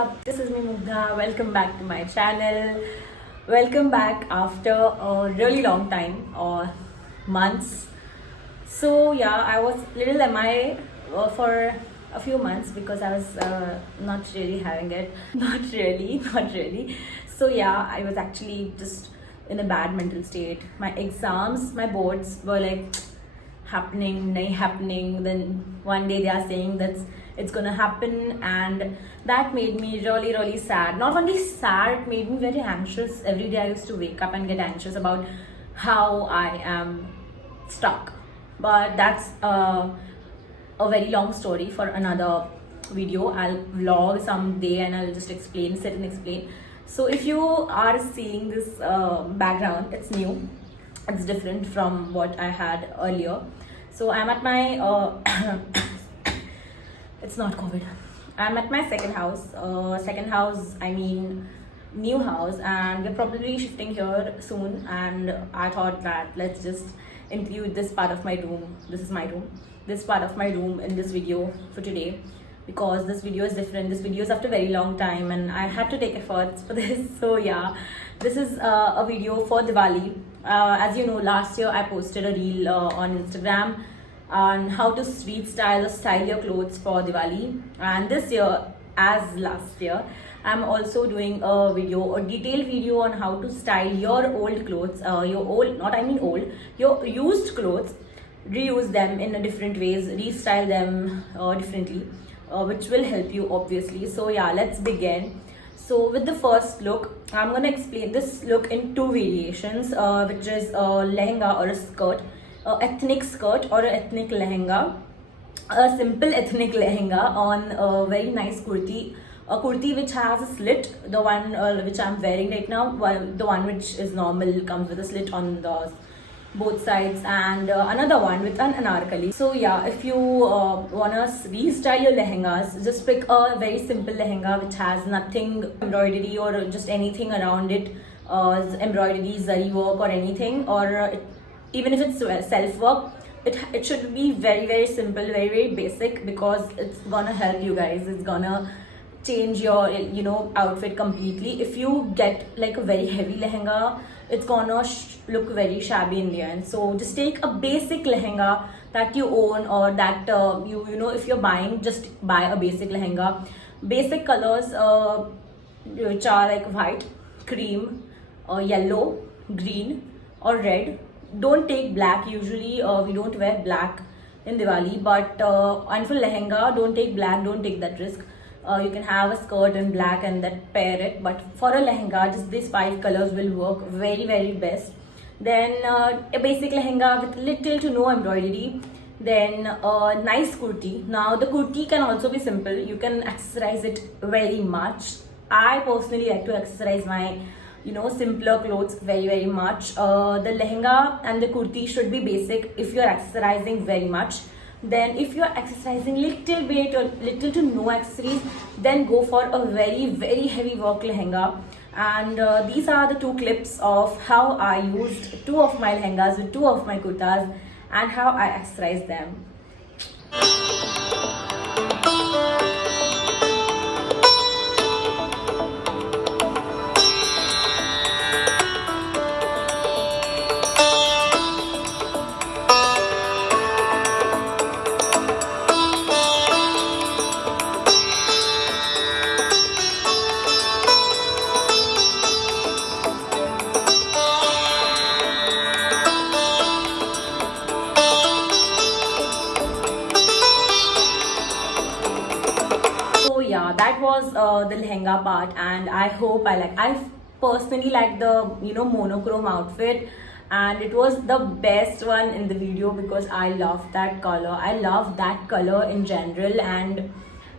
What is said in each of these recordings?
up? This is me Mugdha. Welcome back to my channel. Welcome back after a really long time or months. So yeah, I was little MIA for a few months because I was not really having it. Not really. So yeah, I was actually just in a bad mental state. My exams, my boards were like happening, nahi happening. Then one day they are saying that it's gonna happen, and that made me really sad. Not only sad, it made me very anxious. Every day I used to wake up and get anxious about how I am stuck. But that's a very long story for another video. I'll vlog someday and I'll just sit and explain. So if you are seeing this background, it's new, it's different from what I had earlier. So I'm at my it's not COVID. I'm at my second house, I mean new house, and we're probably shifting here soon. And I thought that let's just include this part of my room. This is my room. This part of my room in this video for today, because this video is different. This video is after a very long time and I had to take efforts for this. So yeah, this is a video for Diwali. As you know, last year I posted a reel on Instagram on how to street style or style your clothes for Diwali. And this year, as last year, I'm also doing a detailed video on how to style your old clothes, your used clothes, reuse them in a different ways, restyle them differently, which will help you obviously. So yeah, let's begin. So with the first look, I'm gonna explain this look in two variations, which is a lehenga or a skirt, ethnic skirt or an ethnic lehenga, a simple ethnic lehenga on a very nice kurti, a kurti which has a slit, the one which I'm wearing right now, the one which is normal, comes with a slit on the both sides, and another one with an anarkali. So yeah, if you wanna restyle your lehengas, just pick a very simple lehenga which has nothing embroidery or just anything around it, embroidery, zari work or anything, or even if it's self work, it should be very simple, very basic, because it's gonna help you guys. It's gonna change your outfit completely. If you get like a very heavy lehenga, it's gonna look very shabby in the end. So just take a basic lehenga that you own, or that if you're buying, just buy a basic lehenga. Basic colors which are like white, cream, yellow, green or red. Don't take black. Usually we don't wear black in Diwali, but and for lehenga, don't take black, don't take that risk. You can have a skirt in black and then pair it, but for a lehenga, just these 5 colors will work very best. Then a basic lehenga with little to no embroidery. Then a nice kurti. Now the kurti can also be simple. You can accessorize it very much. I personally like to accessorize my simpler clothes very much. The lehenga and the kurti should be basic if you're accessorizing very much. Then if you're accessorizing little bit or little to no accessories, then go for a very heavy work lehenga. And these are the 2 clips of how I used 2 of my lehengas with 2 of my kurtas and how I accessorized them. Yeah, that was the lehenga part, and I hope I personally like the monochrome outfit, and it was the best one in the video because I love that color. I love that color in general, and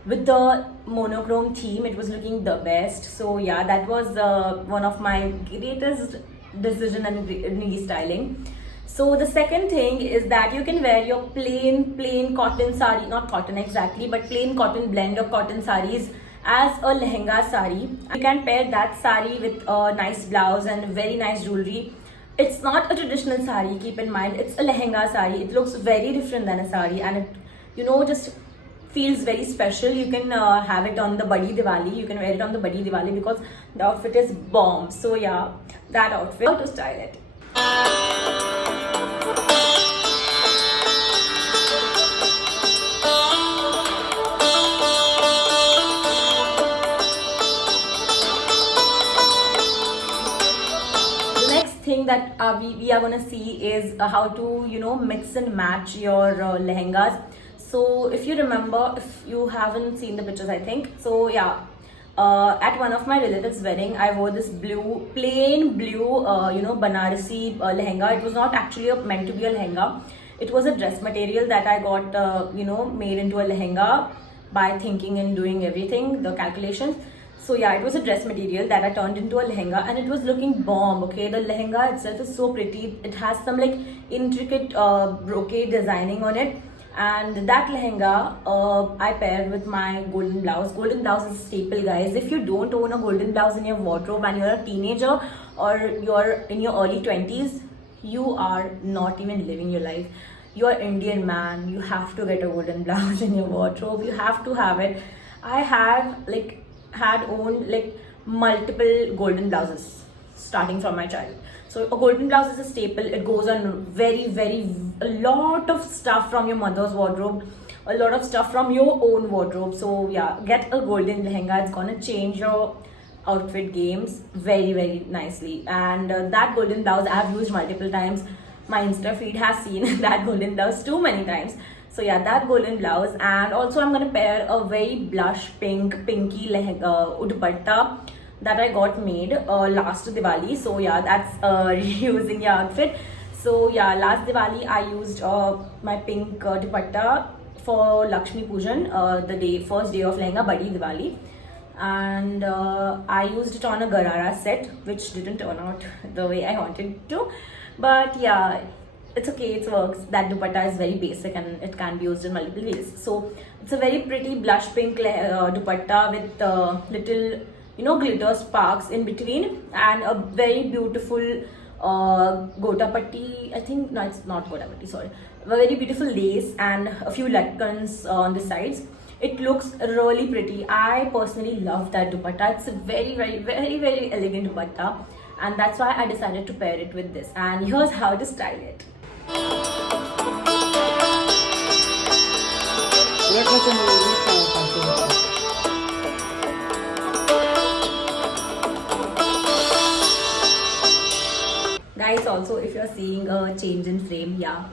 with the monochrome theme, it was looking the best. So yeah, that was one of my greatest decision and restyling. So the second thing is that you can wear your plain cotton sari, not cotton exactly, but plain cotton blend of cotton saris as a lehenga sari. You can pair that sari with a nice blouse and very nice jewelry. It's not a traditional sari, keep in mind, it's a lehenga sari. It looks very different than a sari, and it just feels very special. You can have it on the Badi Diwali. You can wear it on the Badi Diwali because the outfit is bomb. So yeah, that outfit. How to style it? Thing that we are gonna see is how to mix and match your lehengas. So if you remember, if you haven't seen the pictures, I think so, yeah, at one of my relatives' wedding I wore this plain blue Banarasi lehenga. It was not actually meant to be a lehenga. It was a dress material that I got made into a lehenga by thinking and doing everything, the calculations. So yeah, it was a dress material that I turned into a lehenga, and it was looking bomb. Okay, the lehenga itself is so pretty. It has some like intricate brocade designing on it, and that lehenga I paired with my golden blouse. Golden blouse is a staple, guys. If you don't own a golden blouse in your wardrobe and you're a teenager or you're in your early 20s, you are not even living your life. You're Indian, man. You have to get a golden blouse in your wardrobe. You have to have it. I had owned like multiple golden blouses starting from my childhood. So a golden blouse is a staple. It goes on a lot of stuff from your mother's wardrobe, a lot of stuff from your own wardrobe. So yeah, get a golden lehenga. It's gonna change your outfit games very nicely. And that golden blouse I have used multiple times. My Insta feed has seen that golden blouse too many times. So yeah, that golden blouse, and also I'm gonna pair a very blush pinky lehenga dupatta that I got made last Diwali. So yeah, that's reusing your outfit. So yeah, last Diwali I used my pink dupatta for Lakshmi Pujan, the first day of lehenga Badi Diwali, and I used it on a Garara set, which didn't turn out the way I wanted to, but yeah, it's okay, it works. That dupatta is very basic and it can be used in multiple ways. So it's a very pretty blush pink dupatta with little glitter sparks in between, and a very beautiful gota patti. I think no, it's not gota patti, sorry. A very beautiful lace and a few latkans on the sides. It looks really pretty. I personally love that dupatta. It's a very elegant dupatta, and that's why I decided to pair it with this. And here's how to style it. Guys, also if you're seeing a change in frame, yeah,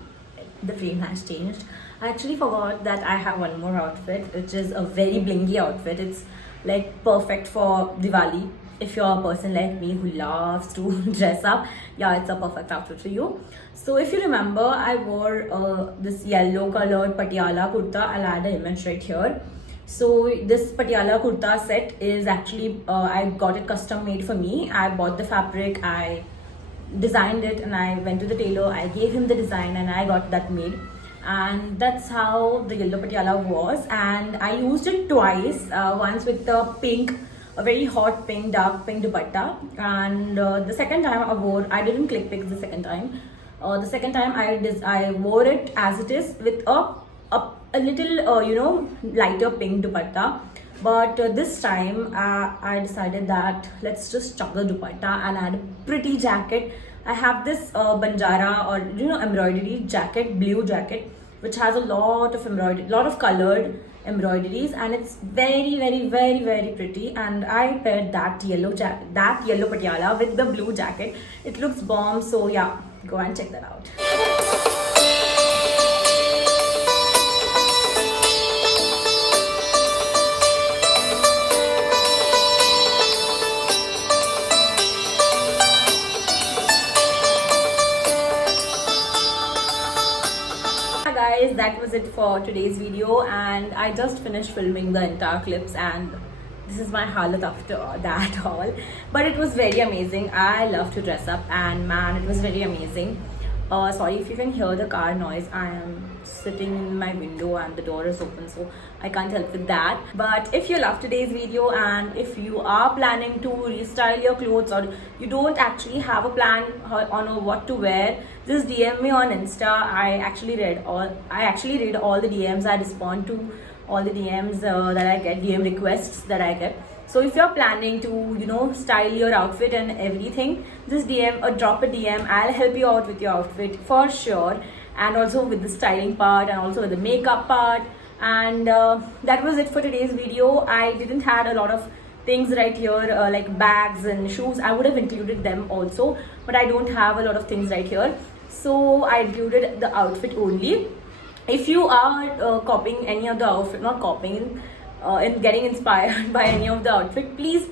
the frame has changed. I actually forgot that I have one more outfit, which is a very blingy outfit. It's like perfect for Diwali. If you're a person like me who loves to dress up, yeah, it's a perfect outfit for you. So if you remember, I wore this yellow colored Patiala kurta. I'll add an image right here. So this Patiala kurta set is actually, I got it custom made for me. I bought the fabric, I designed it, and I went to the tailor. I gave him the design and I got that made. And that's how the yellow Patiala was. And I used it twice, once with the pink, a very hot pink, dark pink dupatta, and the second time I didn't click pick the second time. The second time I wore it as it is with a little lighter pink dupatta. But this time I decided that let's just chuck the dupatta and add a pretty jacket. I have this Banjara or embroidery jacket, blue jacket, which has a lot of embroidery, lot of colored embroideries, and it's very pretty. And I paired that yellow patiala with the blue jacket. It looks bomb. So yeah, go and check that out. Guys, that was it for today's video, and I just finished filming the entire clips, and this is my halat after that all. But it was very amazing. I love to dress up, and man, it was very amazing. Sorry if you can hear the car noise. I am sitting in my window and the door is open, so I can't help with that. But if you love today's video, and if you are planning to restyle your clothes, or you don't actually have a plan on what to wear, just DM me on Insta. I actually read all the DMs. I respond to all the DMs that I get, DM requests that I get. So if you're planning to, style your outfit and everything, just DM or drop a DM. I'll help you out with your outfit for sure, and also with the styling part and also with the makeup part. And that was it for today's video. I didn't had a lot of things right here like bags and shoes. I would have included them also, but I don't have a lot of things right here, so I included the outfit only. If you are copying any of the outfit, not copying, in getting inspired by any of the outfit, please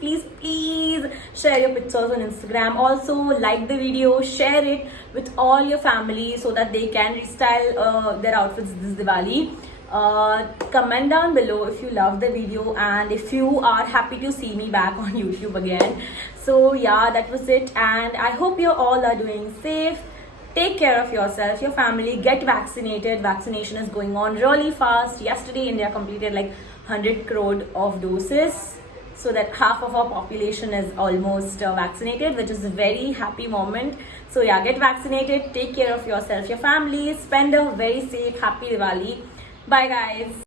share your pictures on Instagram. Also like the video, share it with all your family so that they can restyle their outfits this Diwali. Comment down below if you love the video and if you are happy to see me back on YouTube again. So yeah, that was it, and I hope you all are doing safe. Take care of yourself, your family, get vaccinated. Vaccination is going on really fast. Yesterday India completed like 100 crore of doses, so that half of our population is almost vaccinated, which is a very happy moment. So yeah, get vaccinated, take care of yourself, your family, spend a very safe, happy Diwali. Bye guys.